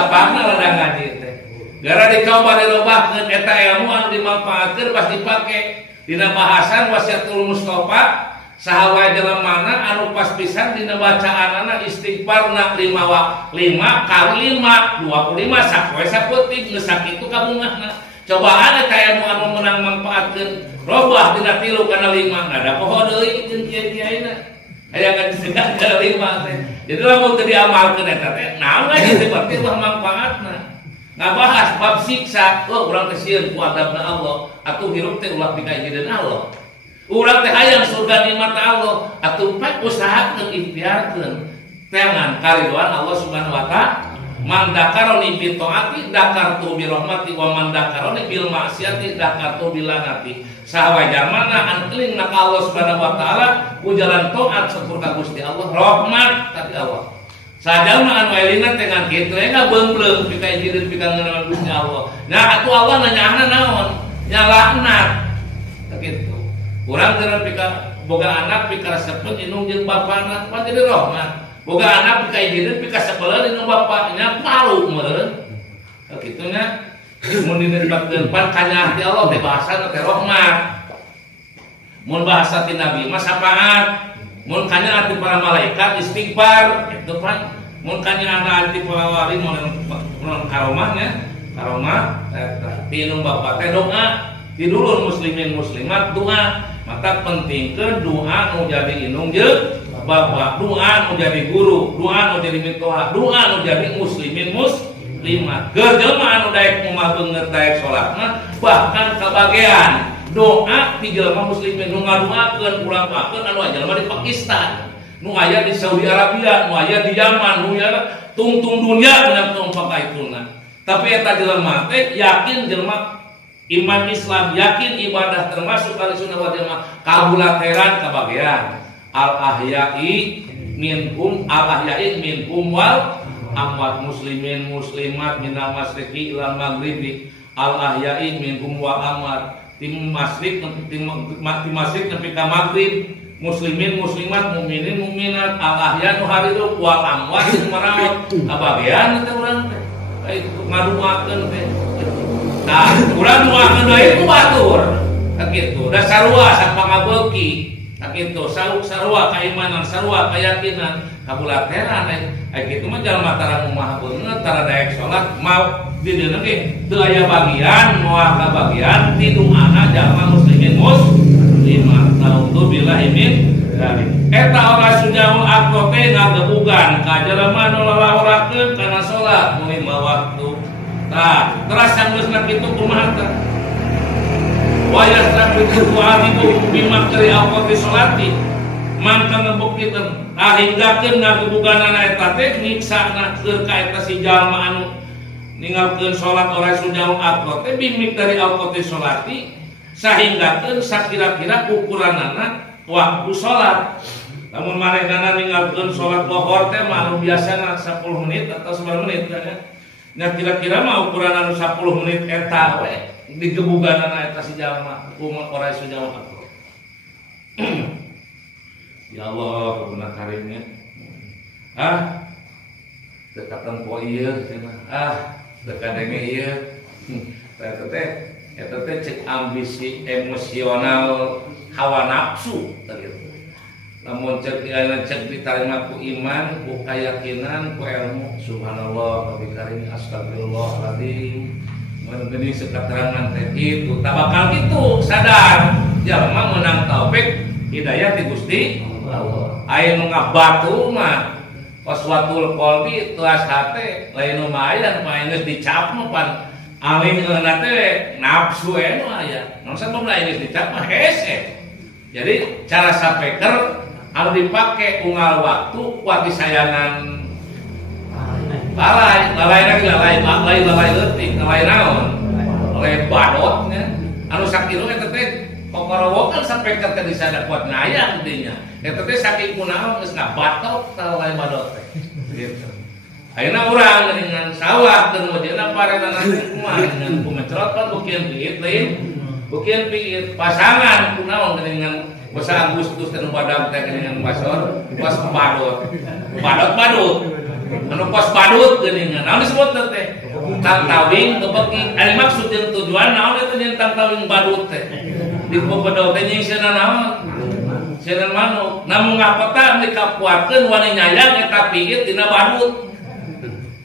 lapangna ladang ngaji teh. Gara dicoba dirobahkeun eta ilmu anu dimanfaatkeun pas dipake dina bahasan wasiatul Mustofa saha wae jelemana anu pas pisan dina bacaanana istighfarna 5 kali 5 25 sapoe saputik geus sakitu kabungahna. Cobaan eta ilmu anu menang manfaatkeun robah dina 3 kana 5 ngada poho deui jeung kiai-kiaina. Aya kan disegah kana 5 teh. Jadi lamun teu diamalkeun eta teh naon aja seperti manfaatna. Ngabahas bab siksa, urang teh sieun ku adabna Allah, atuh hirup teh ulah dikajideun Allah. Urang teh hayang surga nikmat Allah, atuh pek usahakeun ikhtiarkeun teangan karidhoan Allah Subhanahu wa taala. Man dakaroni bi taati dakartu bi rahmati wa man dakaroni bil maksiati dakartu bil lanati. Saha jamana anu teuing ka Allah Subhanahu wa taala ku jalan taat sampurna Gusti Allah rahmat tadi Allah. Sajalma anu elina teh ngan kitu nya beungbleung pika ijireun pika ngeunaan Gusti Allah. Nah atuh Allah nanyaana naon? Nya laknat. Kitu. Urang teu pika boga anak pika resepkeun indung jeung bapana pan jadi rahmat. Boga anak pika ijireun pika sapeuleuh indung bapana malu meureun. Kitu nya mun dinebatkeun pan kana hati Allah teh bahasana teh rahmat. Mun bahasa ti Nabi mah syafaat. Mun kanya arti para malaikat istighfar itu pan mun kanya arti para wali mun karomahnya karomah tinung bapak teh doa ti dulur muslimin muslimat doa maka pentingkeun doa nu jadi indung jeung bapak doa nu jadi guru doa nu jadi mitoha doa nu jadi muslimin muslimat keur jelema anu daek moal beungeut daek salatna bahkan kabagean doa ti jelema muslimin nu ngadoakeun urang pakeun anu jelema di Pakistan, nu aya di Saudi Arabia, nu aya di Yaman, nu aya tungtung dunia dengan tumpak kaituna. Tapi eta jelema teh yakin jelema iman Islam, yakin ibadah termasuk kali sunnah wal jamaah kabulateran kabagean. Al ahya'i minhum wal amwat muslimin muslimat minal masyriqi ilal maghribi al ahya'i minhum wal amwat tim masrik nepi ka maghrib muslimin muslimat mukminin mukminat al ahya nu harirup wal amwat sing marawat kabagean teh urang teh ngaduakeun teh nah urang duakeun deui ku batur kitu da sarua sapangabeuki kitu sarua kaimanan sarua keyakinan kabulateran kitu mah jalma tara kumaha beungeut tara daek salat mau di dieu ge teu aya bagian moal kabagian ti doana jalma muslimin muslimat naudzu billahi min dzalik eta ora sunyaul aqrote ngagebugan ka jalma nu lalaurakeun kana salat mulai waktu tah terasa geusna kitu kumaha teh wa yastabitu alibu bima qari awqati sholati mangka ngebukikeun ahinggakeun ngagebuganana eta teh nyiksana keur ka eta si jalma anu ninggalkeun salat ora sunyaul aqrote bimik dari awqati sholati sahinggakeun sakira-kira ukuranana waktu salat. Namun manehna ninggalkeun salat lohor teh mah biasana 10 menit atau 9 menit kan ya. Nya kira-kira mah ukuran anu 10 menit eta we digebuganana eta si jalma umur ora sunyaul aqrote. Ya Allah, Rabbuna Karimnya. Dekatan po ieu cenah. Dekadenge ieu eta teh cek ambisi emosional hawa nafsu teh. Lamun cek ditarima ku iman, ku keyakinan, ku ilmu, subhanallah wa bihamdihi astagfirullahaladzim. Mending sekaterangan teh kitu, tak bakal kitu sadar. Jalma menang taufik hidayah ti Gusti Allah. Aya nu ngabatu mah waswatul qalbi tuas hate lain lumayan main geus dicap mah pan alih euna teh nafsu anu aya naon sabab lain geus dicap mah hese. Jadi cara sapeker anu dipake unggal waktu kuat disayangan lalai leutik lalai naon lalai badotnya anu sakitu eta teh kokorowokan sapeker teh disada kuat ngayang dinya eta teh saking kunaon geus ngabatok lalai badot teh gitu. Ayeuna urang dengan sawah teu mojeuna parenana kumaha dengan kumencrot pan bukieun piit lain bukieun piit pasangan kunaon dengan basa Agustus teh nu badam teh dengan basor pas badot badut anu pos badut geuningan naon disebut teh tantawing kebeki ari maksud jeung tujuan naon eta jeung tantawing badut teh di pebedog teh nyingseuna naon sieun manuk namun ngapota dikapuatkeun wani nyayang eta piit dina badut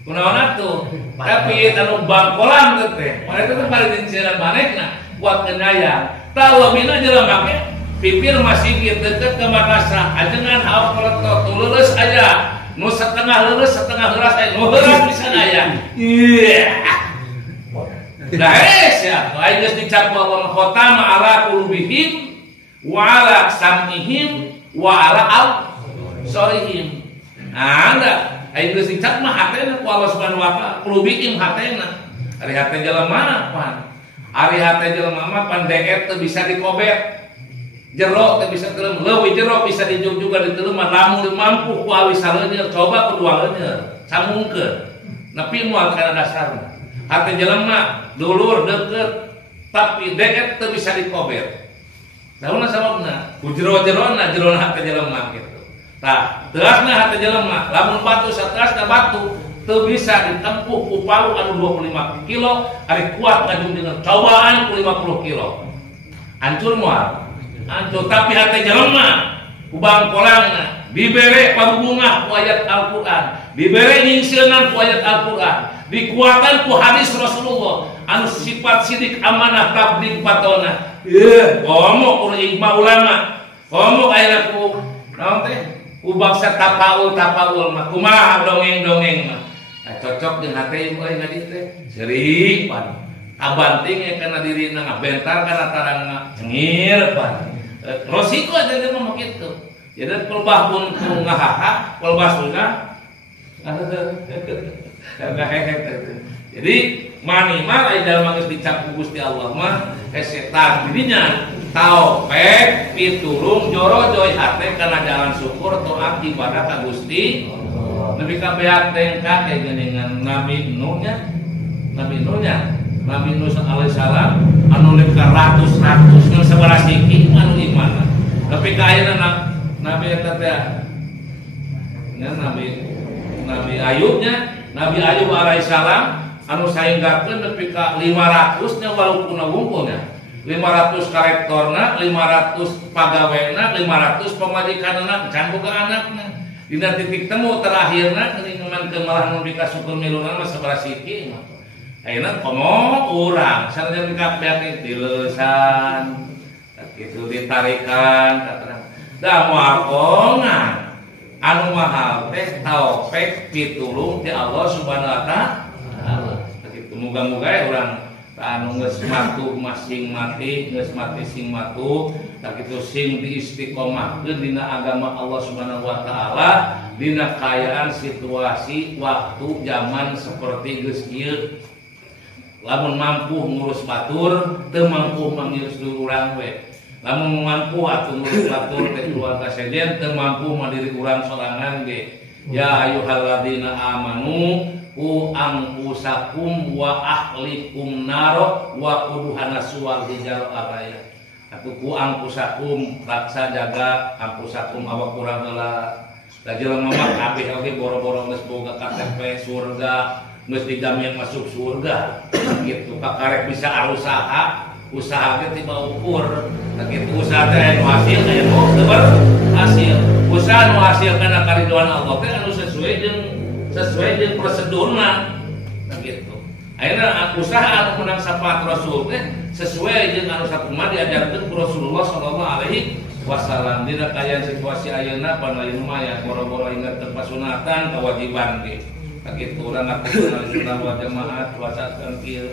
kunaon atuh tapi anu bangkolan teh mereka teh bari nyingseun manehna buat nyayang tahu mina jelema ge pipir masih deket ke madrasah ajengan haus peletot lulus aja nu setengah lulus setengah heuras nu heuras bisa aya iya dah ya aing geus dicap wa khotama ala qulubihim wa ala sam'ihim wa ala absarihim anda aing geus dicap mah hatena ku Allah Subhanahu wa taala qulubihim hatena ari hate jelema pan ari hate jelema mah pan deet teu bisa dikobet jero teh bisa telem leuwih jero bisa dijug juga ditelem lamun mampu ku awi saleuneur coba kedua leuneur samungkeun nepi moal kana dasarna hate jelema dulur deukeut tapi deet teu bisa dikobet sauna sababna ku jero-jerona hate jelema kitu tah teasna hate jelema lamun batu sateasna batu teu bisa ditempuh ku palu anu 25 kilo ari kuat ngajung dengan cobaan ku 50 kilo hancur moal hancur tapi hati jelema kubang kolangna dibere pambungah ku ayat Al-Qur'an dibere nyingseunna ku ayat Al-Qur'an dikuatan ku hadis Rasulullah anu sifat sidik amanah tabligh patona komo ku ijma ulama komo aya ku naon teh ku bangsa tapaul mah kumaha dongeng mah cocok jeung hate ieu euy ngadi teh seurik pan abanting kana dirina ngabentar kana tarangna cengir pan resiko aja dia mah kitu jadi pelbah pun ngahaha pelbah sudah jadi manimal aya dalam geus dicap ku Gusti Allah mah setan dirinya taufik pitulung joro-joy hate kana jalan syukur taat ibadah ka Gusti nepi ka beak tengka kayak geuningan Nabi Nuh alaihi salam anu leuwih ka ratus-ratus nu sabaraha siki anu imana tapi ka ayeuna nabi eta teh Nabi Ayub alaihi salam anu saenggakeun nepi ka 500 nya walaupun ngumpulnya 500 karektorna 500 pagawena 500 pamajikanna can boga anakna dina titik temu terakhirna geuningan kemalah nu dikasukeun miluna mah sabaraha siki ayeuna komo urang sareng dikapet dileusan kitu ditarikan katerang da moal kongan anu mahal teh taufik pitulung ti Allah Subhanahu wa taala kitu muga-muga urang anu geus matu masing mati geus mati sing matu tak kitu sing diistiqomahkeun dina agama Allah Subhanahu wa taala dina kaayaan situasi waktu zaman seperti geus ieu lamun mampu ngurus batur teu mampu mangirus urang we lamun mampu atuh ngurus batur teh keluarga sejen teu mampu mandiri urang sorangan ge ya ayyuhalladzina amanu qu anfusakum wa ahlikum nar wa quduhana suwal hijar araya atuh ku anfusakum raksa jaga anfusakum awak urang heula da jelema mah kabeh oge boro-boro geus boga KTP surga geus dijamin masuk surga gitu kakarek bisa usaha ge tiba ukur kitu usaha teh anu hasil aya nu teu berhasil usaha nu hasil kana karidhoan Allah teh anu sesuai jeung prosedurna gitu ayeuna usaha anu menang syafaat Rasul teh sesuai jeung anu sakumaha diajarkeun ku Rasulullah sallallahu alaihi wasallam dina kaayaan situasi ayeuna panayeuna mah ya boro-boro ingat pasunatan kewajiban ge kitu urang ngakukeun sunnah wal jamaah puasakeun kieu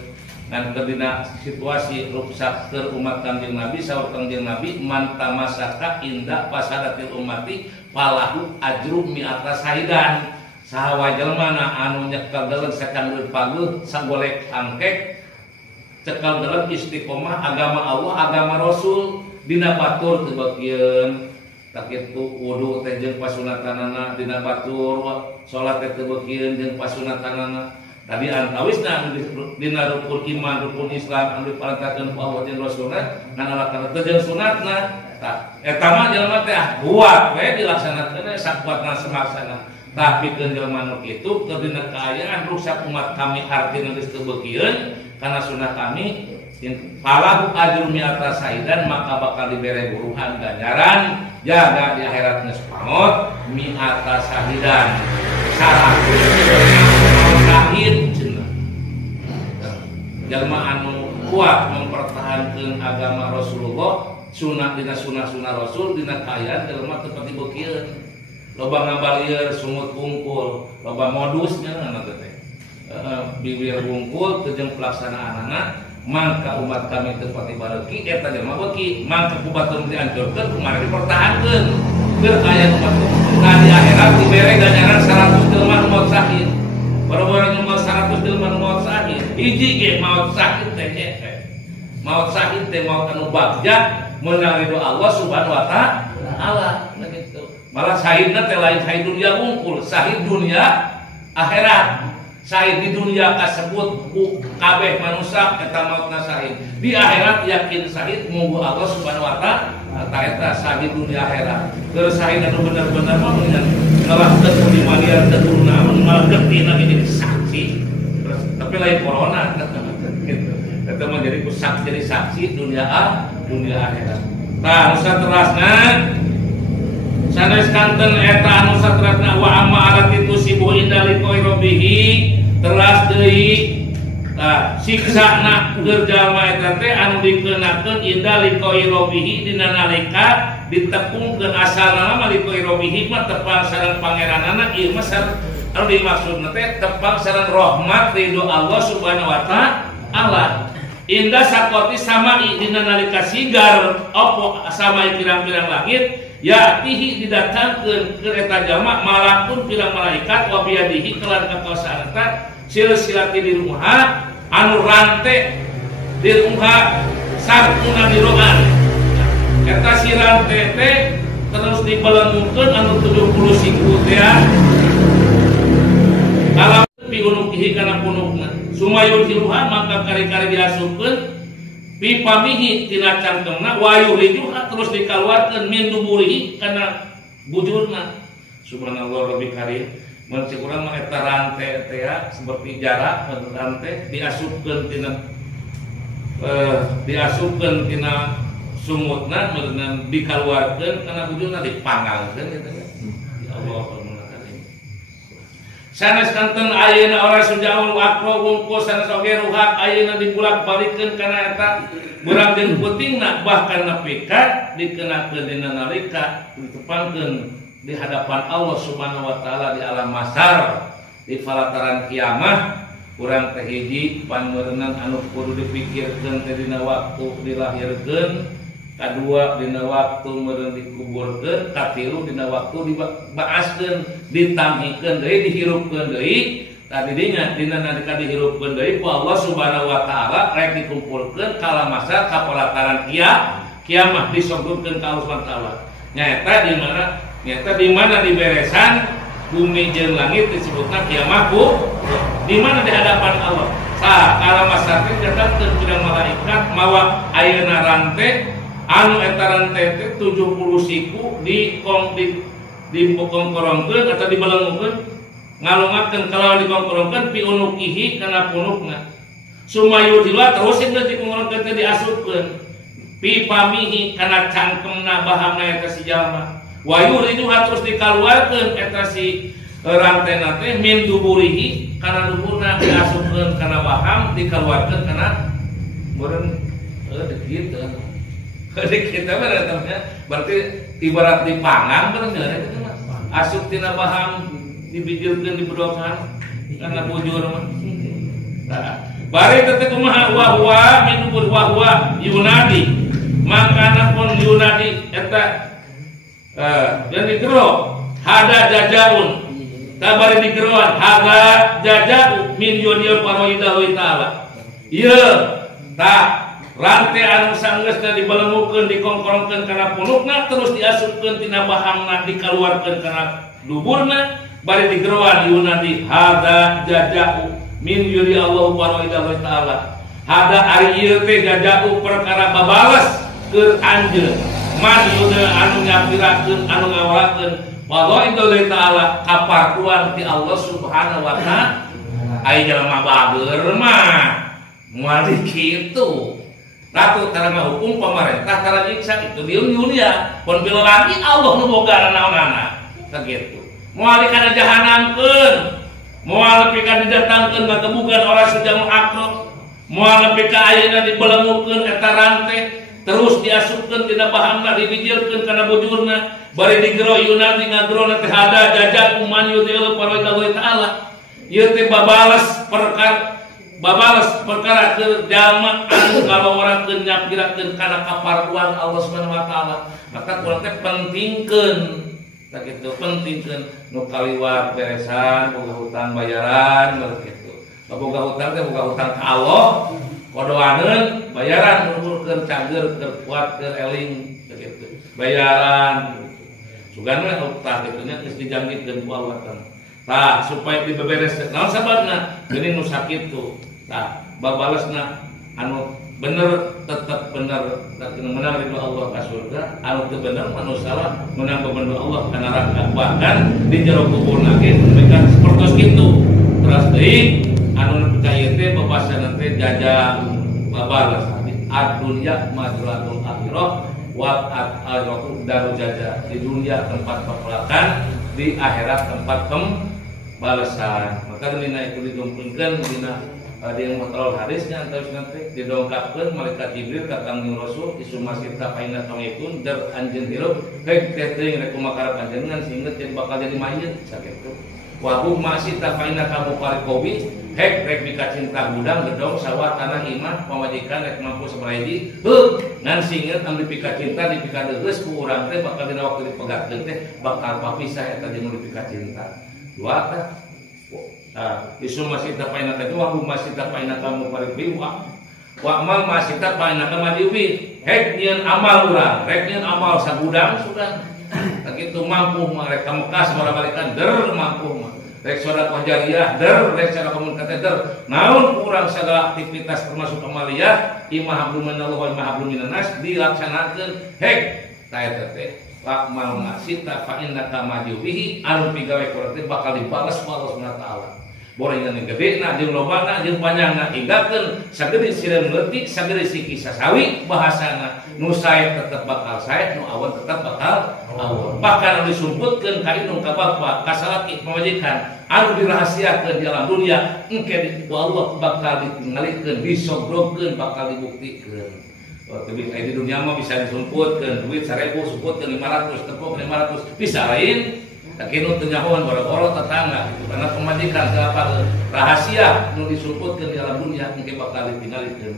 dan kedina situasi ruksak keur umat Kanjeng Nabi saur Kanjeng Nabi man tamasaka inda pasadatil ummati falahu ajru mi'ata sahidan saha wae jelema anu nyekel deuleuh sakanggeun pageul sagolek angkek cekel deuleuh istiqomah agama Allah agama Rasul dina batur teu bagieun tak kitu wudu teh jeung pasunatanana dina batur salat teh teu bagieun jeung pasunatanana tadi antawisna dina rukun iman rukun Islam anu diparantakeun ku Allah jeung Rasulna ngan alakan teh jeung sunatna tah eta mah jelema teh kuat we dilaksanakeun sakuatna semaksana tapi ke jelema nu kitu keur dina kaayaan rusak umat kami artina geus teu beukieun kana sunah kami falahu ajrun mi'ata saidan maka bakal dibere buruhan ganjaran jaga di akhirat geus pamot mi'ata sahidan 100 syahid cenah jalma anu kuat mempertahankan agama Rasulullah sunah dina sunah-sunah Rasul dina kaayaan jelema teu pati beukieun loba ngabalieur sungut bungkul loba modusnya ngana teh bibir bungkul teu jeung pelaksanaanana mangka umat kami teu pati bareuki eta jelema beuki mangka kubatur dihancurkeun kumaha dipertahankeun keur aya umat nah di akhirat dibere ganjaran 100 jelema nu maot syahid baru-baru nu 100 jelema nu maot syahid hiji ge maot syahid teh maot syahid teh maot anu bagja meunang ridho Allah Subhanahu wa taala begitu malah syahidna teh lain syahid dunia bungkul syahid dunia akhirat syahid di dunia kasebut kabeh manusia eta mautna syahid di akhirat yakin syahid munggu Allah Subhanahu wa taala eta syahid dunia akhirat terus syahid anu bener-bener mah mun ngalahkeun di malian keturuna malah getina jadi saksi tapi lain corona gitu eta mah jadi saksi dunia akhirat tah nusa terasna sanes kanten eta anu satrasna wa amma alati tusibu indali qairobihi teras deui siksana keur jalma eta teh anu dikenakeun indali qairobihi dina nalika ditepungkeun asalna mah li qairobihi mah tepang sareng pangeranana ieu mah anu dimaksudna teh tepang sareng rahmat ridho Allah Subhanahu wa taala indah sakoti samai dina nalika sigar opo samai pirang-pirang langit ya tihi didatangkeun ke eta jalma malakun pirang malaikat wa biadihi kelan kakuasaan eta silsilati di rumah anu rante di rumah sartuna di rohan eta si rante teh terus dibelengkeun anu 70 siku teh kalau piunukihi kana punukna sumayun hiruha maka kari-kari diasupkeun pipamihi tina cangkemna wayuh rijuha terus dikaluarkeun min duburihi kana bujurna subhanallah rabbil karim mun urang mah eta rante teh seperti jarak rante diasupkeun tina sumutna meunang dikaluarkeun kana bujurna dipanggalkeun eta ya Allah sanes kanten ayeuna ora sujaul akro wungkul sanes oge ruhak ayeuna dibulak balikeun kana eta urang jeung putingna bahkan nepi ka dikenakeun dina nalika ditepangkeun di hadapan Allah Subhanahu wa taala di alam mahsyar di falataran kiamah urang teh hiji panmeureunang anu kudu dipikirkeun teh dina waktu dilahirkeun kadua dina waktu meureun dikuburkeun katilu dina waktu dibaaskeun ditamhikeun deui dihirupkeun deui tadi dinya dina nalika dihirupkeun deui ku Allah Subhanahu wa taala rek dikumpulkeun ka alam mahsyar ka pelataran kiamah disogorkeun ka Allah Subhanahu wa taala nyata di mana diberesan bumi jeung langit disebutna kiamah di mana di hadapan Allah sah ka alam mahsyar teh datangkeun pirang malaikat mawa ayeuna rante anu eta rante teh 70 siku dikongkorongkeun atau dibelengkeun ngalungakeun kalau dikongkorongkeun pi unukihi kana punukna sumayudila terus geus dikongkorongkeun teh diasupkeun pi pamihi kana cangkemna bahamna eta si jalma wa yuriduha terus dikaluarkeun eta si rantena teh min duburihi kana duburna diasupkeun kana baham dikaluarkeun kana meureun kitu kita berarti ibarat dipanggang bener asup tina baham dibijirkeun dibedokan kana bujur mah bari teh kumaha wa huwa min wa huwa yunadi mangkana pun yunadi eta dan digero hada jajaun tabari digeroan hada jajau min yunil paroidahu taala ieu tah rante anu sanggeusna dibelenggukeun dikongkorongkeun kana punukna terus diasupkeun tina bahamna dikaluarkeun kana duburna bari digeroan yunadi hada jajau min yuri Allah subhanahu wa taala hada ari ieu teh jajau perkara babales keur anjeun man yuna anu nyapirakeun anu ngawalakeun Wallahi ta'ala kaparkuan ti Allah subhanahu wa ta'ala aya jelema bager mah moal dikitu ratu karena hukum pemerintah karena nyiksa itu di dunia pun bila lagi Allah nu boga naon-naonna kagitu moal kana jahanamkeun moal nepi ka didatangkeun ngatebugan orang sujang akrab moal nepi ka ayeuna dibelenggukeun eta rante terus diasupkeun tina bahanna dibijilkeun kana bujurna bari digeroyuna di ngagrona teh hada jajak uman yudil para Allah taala ieu teh babalas perkara ke jalma anu kalawarakeun nyapirakeun kana kaparduan Allah Subhanahu wa taala maka kurang teh pentingkeun tak kitu pentingkeun nu kaliwat beresan boga hutang bayaran kitu boga hutang teh boga hutang ka Allah kodoaneun bayaran nuhurkeun cager keur kuat keur eling kitu bayaran sugan mah hutang kitu nya geus dijanggikeun ku Allah tah supaya dibeberes naon sababna geuning nu sakitu tah babalesna anu bener tetap bener menang ridho Allah ka surga anu teu bener manusia salah menang ridho Allah ka neraka bahkan di jero kuburna ge mereka sapertos kitu terus deui anu percaya teh babasana teh jajang babales ad-dunya majratul akhirah wa al-akhiratu daru jaza di dunia tempat pepelakan di akhirat tempat balasan maka dina itu didongkeun dina di mutlal hadisnya terus nanti didongkapkeun malaikat Jibril ka Kangjeng Rasul isumasita paina tongipun dar anjeun hirup rek teh teuing rek kumakarep panjenengan sehingga teh bakal jadi mayit sakitu wa hum masita paina kamu parikobi rek bika cinta gudang gedong sawah tanah imah pamajikan rek mampu sabaraji ngan singeuh anu dipika cinta dipika deus ku urang teh bakal dina waktu dipegatkeun teh bakal papisah eta jeung dipika cinta dua teh isu masih tapaina teh wa masih tapaina kamu paribi wa amal masih tapaina ka madiwi hek nyieun amal urang rek nyieun amal sagudang sudah tak kitu mampu rek ka Mekah sabaraha der mampu rek sedekah jariyah der rek cara komunitas der naon urang segala aktivitas termasuk amaliyah imah hablum minallah wa imah hablum minannas dilaksanakeun hek ta eta teh amal masih tapaina ka madiwi anu pigawe kurang teh bakal dibalas ku Allah Subhanahu wa taala borengan yang gede na jeung lobana jeung panjangna hinggakeun sagede sireun leutik sagede siki sasawi bahasana nu sae tetep bakal sae nu awan tetep bakal awan bahkan disumputkeun ka indung ka bapa ka salaki pamajikan anu dirahasiakeun di alam dunia engke ku Allah bakal ditingalikeun disogrogkeun bakal dibuktikeun duit di dunia mah bisa disumputkeun duit 1000 sumputkeun 500 tepung 500 bisa lain kinu teu nyahoan boro-boro tetangga gitu karena pemajikan apa rahasia nu disumputkeun di alam dunia engke bakal ditinggalikeun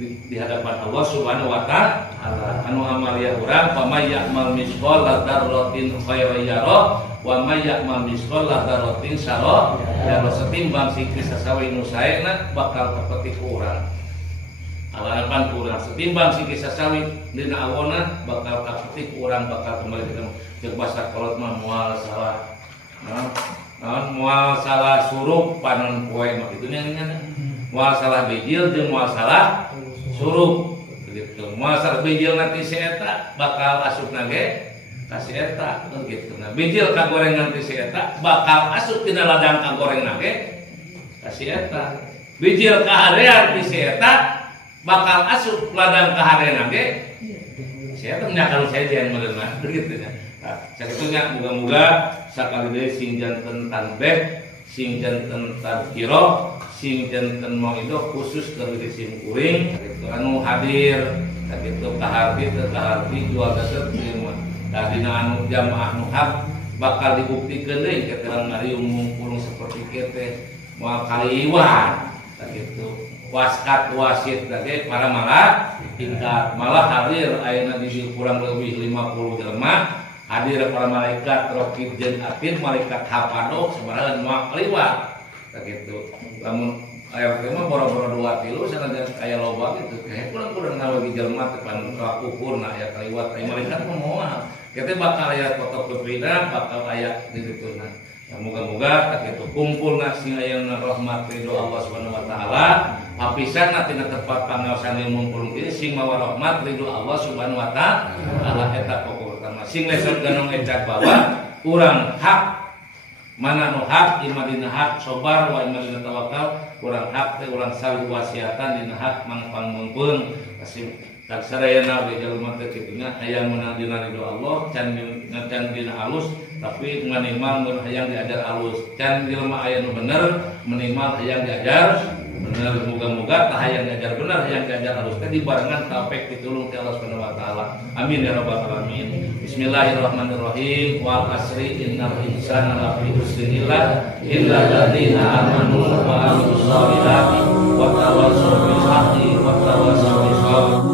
di hadapan Allah Subhanahu wa taala anu amal ya urang pamay ya'mal misqal dzarratin khairan yara wa may ya'mal misqal dzarratin syarra ya setimbang sikis sasawi nu saena bakal kapetik urang alapan urang setimbang sikis sasawi dina awona bakal kapetik urang bakal kembali ke jeung basa kolot mah moal salah naon moal salah surup panon poe mah kitu nya moal salah bijil jeung moal salah surup begitu moal salah bijil nanti si eta bakal asupna ge ka si eta kitu nah bijil kagorengan ti si eta bakal asup tina ladang kagorengna ge ka si eta bijil kaharean ti si eta bakal asup ladang kaharean ge si eta nya kalau saya jangan meunah begitu nya sakitunya moga-moga sakali deui sing janten tanbeh sing janten tadkiro sing janten mauidho khusus keur sing kuring anu hadir sakitu kaharti teu kaharti jual dasar tah dina anu jamaah nu hak bakal dibuktikeun deui keterangan ngariung mungkulung saperti kieu moal kaliwat sakitu waskat wasit teh para malah tingkat malah hadir ayeuna di kurang lebih 50 jelema hadir para malaikat rokib jeung atid malaikat hapadok sabaraha moal kaliwat sakitu lamun aya mah boro-boro 2 3 sanajan aya loba kitu kayak kurang-kurang ngawagi jelema teh pan ukurna aya kaliwat aya malaikat mah moal kitu bakal aya fotokopina bakal aya di dituna moga-moga sakitu kumpulna sing aya rahmat ridho Allah Subhanahu wa taala papisanna tina tempat pangaosan ilmu pulung ieu sing mawa rahmat ridho Allah Subhanahu wa taala eta pokok utama sing lesan ganong ecak bawa urang hak mana nu hak imah dina hak sobar wa imah dina tawakal urang hak teh urang salih wasiatan dina hak mangpang mungpeung kasih tak sarayana we jalma teh kituna hayang meunang dina ridho Allah can dina alus tapi minimal mun hayang diajar alus can jelema aya nu bener minimal hayang diajar bener moga-moga tah hayang diajar bener hayang diajar alus teh dibarengan taufik pitulung ti Allah Subhanahu wa taala amin ya rabbal alamin. Bismillahirrahmanirrahim. Wal asri innal insana lafi khusrin illa alladziina amanu wa amilus solihati wa tawassaw bil haqqi wa tawassaw bis sabr.